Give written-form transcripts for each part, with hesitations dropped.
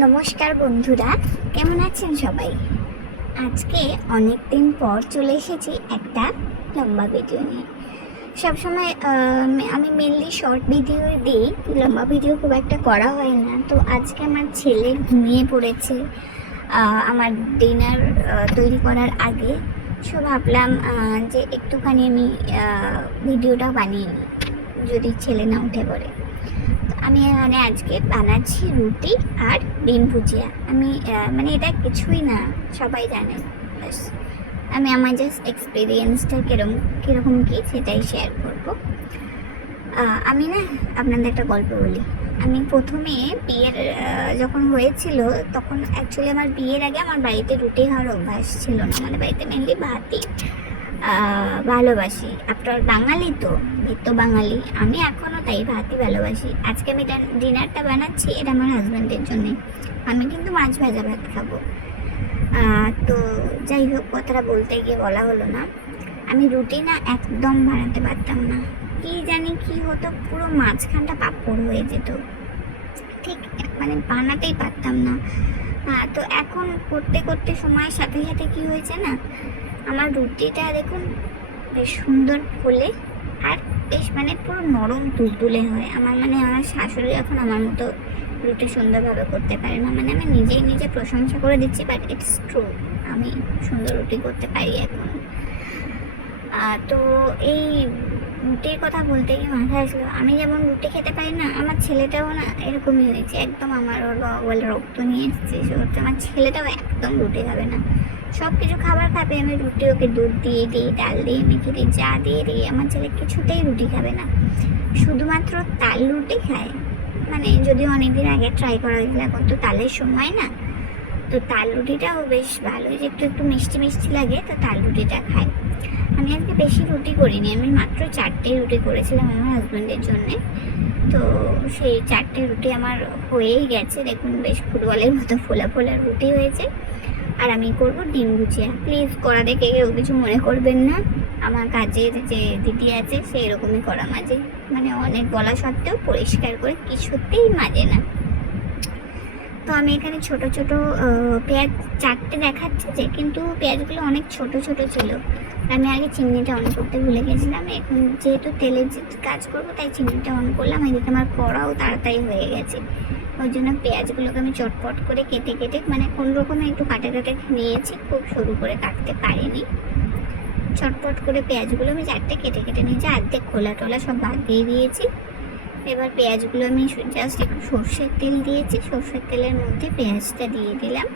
নমস্কার বন্ধুরা, কেমন আছেন সবাই? আজকে অনেক দিন পর চলে এসেছি একটা লম্বা ভিডিও নিয়ে। সবসময় আমি মেনলি শর্ট ভিডিও দিই, লম্বা ভিডিও খুব একটা করা হয় না। তো আজকে আমার ছেলে ঘুমিয়ে পড়েছে আমার ডিনার তৈরি করার আগে। সো ভাবলাম যে একটুখানি আমি ভিডিওটা বানিয়ে নিই, যদি ছেলে না উঠে পড়ে। আমি এখানে আজকে বানাচ্ছি রুটি আর ডিম ভুজিয়া। আমি মানে এটা কিছুই না, সবাই জানে। ব্যাস আমি আমার জাস্ট এক্সপিরিয়েন্সটা কীরকম কী সেটাই শেয়ার করব। আমি না আপনাদের একটা গল্প বলি। আমি প্রথমে বিয়ের যখন হয়েছিল, তখন অ্যাকচুয়ালি আমার বিয়ের আগে আমার বাড়িতে রুটি খাওয়ার অভ্যাস ছিল না। আমাদের বাড়িতে মেনলি ভাতই ভালোবাসি। আফটার বাঙালি তো ভীত বাঙালি, আমি এখনও তাই ভাতই ভালোবাসি। আজকে আমি ডিনারটা বানাচ্ছি, এটা আমার হাজব্যান্ডের জন্যে। আমি কিন্তু মাছ ভাজা ভাত খাবো। তো যাই হোক, কথাটা বলতে গিয়ে বলা হলো না। আমি রুটি না একদম বানাতে পারতাম না, কি জানি কি হতো, পুরো মাঝখানটা পাঁপড় হয়ে যেত, ঠিক মানে বানাতেই পারতাম না। তো এখন করতে করতে সময়ের সাথে সাথে কি হয়েছে না, আমার রুটিটা দেখুন বেশ সুন্দর ফোলে, আর বেশ মানে পুরো নরম তুলতুলে হয়। আমার শাশুড়ি এখন আমার মতো রুটি সুন্দরভাবে করতে পারে না। আমি নিজে প্রশংসা করে দিচ্ছি, বাট ইটস ট্রু, আমি সুন্দর রুটি করতে পারি এখন। তো এই রুটির কথা বলতে গিয়ে মাথায় আসলো, আমি যেমন রুটি খেতে পারি না, আমার ছেলেটাও না এরকমই হয়েছে। একদম আমার বলে রক্ত নিয়ে এসেছে সত্যি। আমার ছেলেটাও একদম রুটি খাবে না, সব কিছু খাবার খাবে, আমি রুটি ওকে দুধ দিয়ে দিই, ডাল দিয়ে মেখে দিই, চা দিয়ে দিই, আমার ছেলে কিছুতেই রুটি খাবে না, শুধুমাত্র তাল রুটি খায়। যদিও অনেকদিন আগে ট্রাই করা গেছিল, এখন তো তালের সময় না। তো তাল রুটিটাও বেশ ভালো, যে একটু একটু মিষ্টি মিষ্টি লাগে, তো তাল রুটিটা খায়। আমি আজকে বেশি রুটি করিনি, আমি মাত্র 4টে রুটি করেছিলাম আমার হাজব্যান্ডের জন্যে। তো সেই 4টে রুটি আমার হয়েই গেছে, দেখুন বেশ ফুটবলের মতো ফোলা ফোলা রুটি হয়েছে। আর আমি করব ডিম ভুজিয়া। প্লিজ করা দেখে কেউ কিছু মনে করবেন না, আমার কাজের যে দিদি আছে সে এরকমই করা মাঝে, অনেক বলা সত্ত্বেও পরিষ্কার করে কিছুতেই মাজে না। তো আমি এখানে ছোট ছোট পেঁয়াজ 4টে দেখাচ্ছে যে, কিন্তু পেঁয়াজগুলো অনেক ছোট ছোট ছিল। আমি আগে চিমনিটা অন করতে ভুলে গেছিলাম। এখন যেহেতু তেলের কাজ করবো, তাই চিমনিটা অন করলাম। এদিকে আমার কড়াও তাড়াতাড়ি হয়ে গেছে, ওই জন্য পেঁয়াজগুলোকে আমি চটপট করে কেটে কেটে কোন রকমে একটু কাটে নিয়েছি, খুব সরু করে কাটতে পারিনি। চটপট করে পেঁয়াজগুলো আমি 4টে কেটে কেটে নিয়েছি, অর্ধেক খোলা টোলা সব বাদ দিয়ে দিয়েছি। এবার পেঁয়াজগুলো আমি জাস্ট একটু সর্ষের তেল দিয়েছি, সর্ষের তেলের মধ্যে পেঁয়াজটা দিয়ে দিলাম।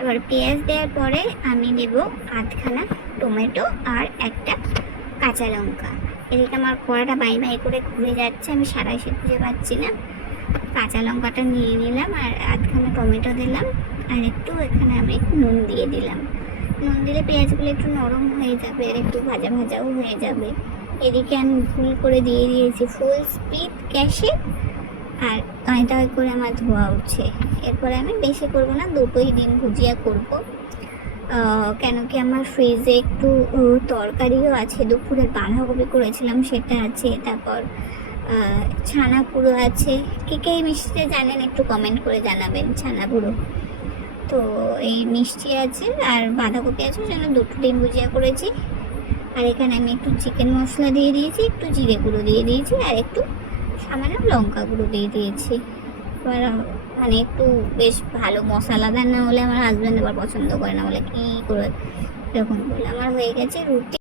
এবার পেঁয়াজ দেওয়ার পরে আমি দেব আধখানা টমেটো আর একটা কাঁচা লঙ্কা। এদিকে আমার কড়াটা বাই বাই করে ঘুরে যাচ্ছে, আমি সারাইসে খুঁজে পাচ্ছি না। কাঁচা লঙ্কাটা নিয়ে নিলাম, আর আধখানা টমেটো দিলাম, আর একটু এখানে আমি নুন দিয়ে দিলাম। নুন দিলে পেঁয়াজগুলো একটু নরম হয়ে যাবে, আর একটু ভাজা ভাজাও হয়ে যাবে। এদিকে আমি ভুল করে দিয়ে দিয়েছি ফুল স্পিড গ্যাসে, আর তাই করে আমার ধোয়া উঠছে। এরপরে আমি বেশি করবো না, দুটোই ডিম ভুজিয়া করব। কেন কি আমার ফ্রিজে একটু তরকারিও আছে, দুপুরে বাঁধাকপি করেছিলাম সেটা আছে, তারপর ছানা পুরো আছে। কে কে এই মিষ্টিটা জানেন একটু কমেন্ট করে জানাবেন, ছানা পুরো। তো এই মিষ্টি আছে আর বাঁধাকপি আছে, জন্য দুটো ডিম ভুজিয়া করেছি। আর এখানে আমি একটু চিকেন মশলা দিয়ে দিয়েছি, একটু জিরে গুঁড়ো দিয়ে দিয়েছি, আর একটু সামান্য লঙ্কা গুঁড়ো দিয়ে দিয়েছি। এবার একটু বেশ ভালো মশলাদার না হলে আমার হাজব্যান্ড আবার পছন্দ করে না, বলে কী করে এরকম বলে। আমার হয়ে গেছে রুটি।